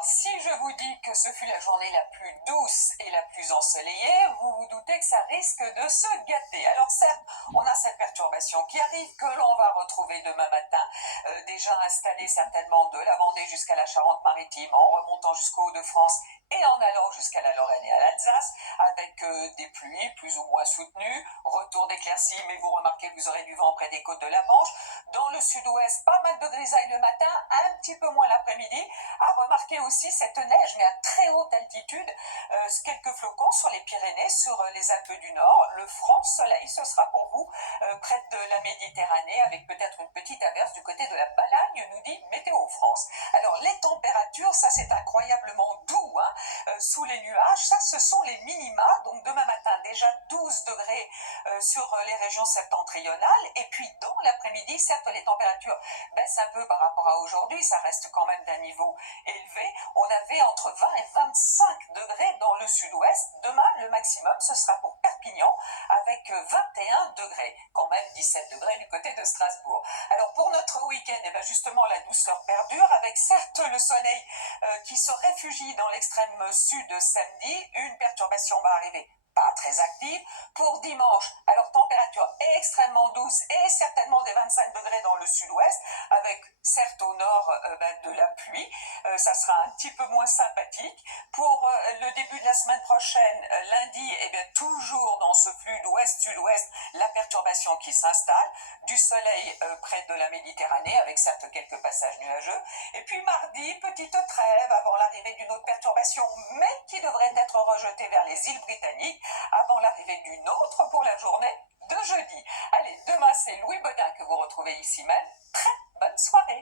Alors, si je vous dis que ce fut la journée la plus douce et la plus ensoleillée, vous vous doutez que ça risque de se gâter. Alors certes, on a cette perturbation qui arrive, que l'on va retrouver demain matin, déjà installée certainement de la Vendée jusqu'à la Charente-Maritime, en remontant jusqu'au Hauts-de-France et en allant jusqu'à la Lorraine et à l'Alsace, avec des pluies plus ou moins soutenues, retour d'éclaircies, mais vous remarquez que vous aurez du vent près des côtes de la Manche. Dans le sud-ouest, pas mal de grisailles le matin, un petit peu moins l'après-midi. À remarquer aussi cette neige, mais à très haute altitude, quelques flocons sur les Pyrénées, sur les Alpes du Nord. Le franc soleil, ce sera pour vous près de la Méditerranée, avec peut-être une petite averse du côté de la Balagne, nous dit Météo France. Alors les températures, ça c'est incroyablement doux, hein, sous les nuages, ça ce sont les minima, donc demain matin déjà 12 degrés sur les régions septentrionales, et puis dans l'après-midi, certes les températures baissent un peu par rapport à aujourd'hui, ça reste quand même d'un niveau élevé. On avait entre 20 et 25 degrés dans le sud-ouest. Demain, le maximum, ce sera pour Perpignan, avec 21 degrés, quand même 17 degrés du côté de Strasbourg. Alors pour notre week-end, eh bien justement la douceur perdure, avec certes le soleil qui se réfugie dans l'extrême sud samedi. Une perturbation va arriver, pas très active. Pour dimanche, alors température extrêmement douce et certainement des 25 degrés dans le sud-ouest, avec certes au nord de la pluie, ça sera un petit peu moins sympathique. Pour le début de la semaine prochaine, lundi, eh bien toujours dans ce flux d'ouest-sud-ouest, la perturbation qui s'installe, du soleil près de la Méditerranée, avec certes quelques passages nuageux. Et puis mardi, petite trêve avant l'arrivée d'une autre perturbation, mais qui devrait être rejetée vers les îles Britanniques, avant l'arrivée d'une autre pour la journée de jeudi. Allez, demain c'est Louis Baudin que vous retrouvez ici même. Très bonne soirée.